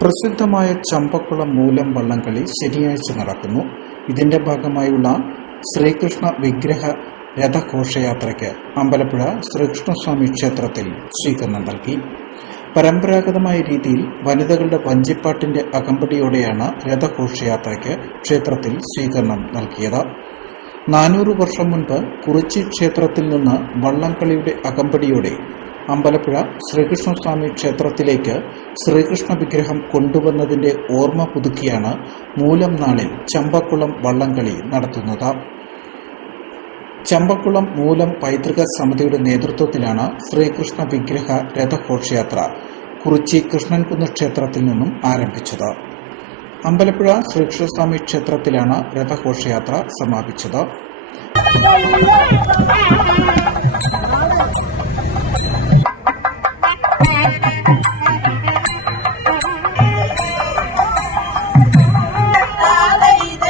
പ്രസിദ്ധമായ ചമ്പക്കുളം മൂലം വള്ളംകളി ശനിയാഴ്ച നടക്കുന്നു. ഇതിന്റെ ഭാഗമായുള്ള ശ്രീകൃഷ്ണ വിഗ്രഹ രഥഘോഷയാത്രയ്ക്ക് അമ്പലപ്പുഴ ശ്രീകൃഷ്ണസ്വാമി ക്ഷേത്രത്തിൽ സ്വീകരണം നൽകി. പരമ്പരാഗതമായ രീതിയിൽ വനിതകളുടെ വഞ്ചിപ്പാട്ടിന്റെ അകമ്പടിയോടെയാണ് രഥഘോഷയാത്രയ്ക്ക് ക്ഷേത്രത്തിൽ സ്വീകരണം നൽകിയത്. നാനൂറ് വർഷം മുൻപ് കുറിച്ചി ക്ഷേത്രത്തിൽ നിന്ന് വള്ളംകളിയുടെ അകമ്പടിയോടെ അമ്പലപ്പുഴ ശ്രീകൃഷ്ണസ്വാമി ക്ഷേത്രത്തിലേക്ക് ശ്രീകൃഷ്ണ വിഗ്രഹം കൊണ്ടുവന്നതിന്റെ ഓർമ്മ പുതുക്കിയാണ് മൂലം നാളിൽ ചമ്പക്കുളം വള്ളംകളി നടത്തുന്നത്. ചമ്പക്കുളം മൂലം പൈതൃക സമിതിയുടെ നേതൃത്വത്തിലാണ് ശ്രീകൃഷ്ണ വിഗ്രഹ രഥഘോഷയാത്ര കുറിച്ചി കൃഷ്ണൻകുന്ന് ക്ഷേത്രത്തിൽ നിന്നും ആരംഭിച്ചത്. അമ്പലപ്പുഴ ശ്രീകൃഷ്ണസ്വാമി ക്ഷേത്രത്തിലാണ് രഥഘോഷയാത്ര സമാപിച്ചത്.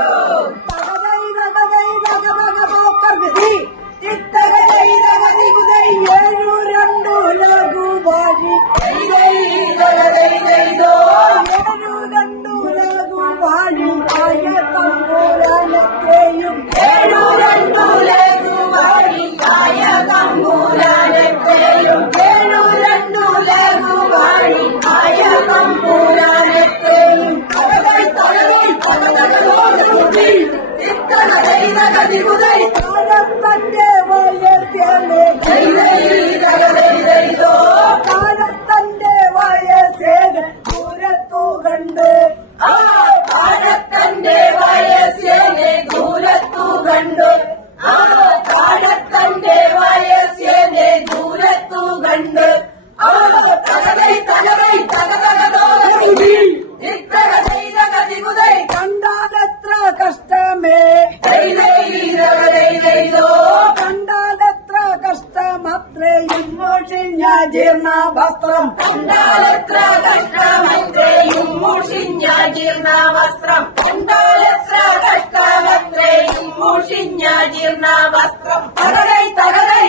Hallelujah. தட்டே வாயல் கேளு മോഷിഞ്ഞ ജീർണ വസ്ത്രം. എന്താലെത്ര കഷ്ടമത്രയും മൂഷിഞ്ഞ ജീർണ വസ്ത്രം. എന്താലെത്ര കഷ്ടമത്രയും മൂഷിഞ്ഞ ജീർണ വസ്ത്രം. തകടൈ തകടൈ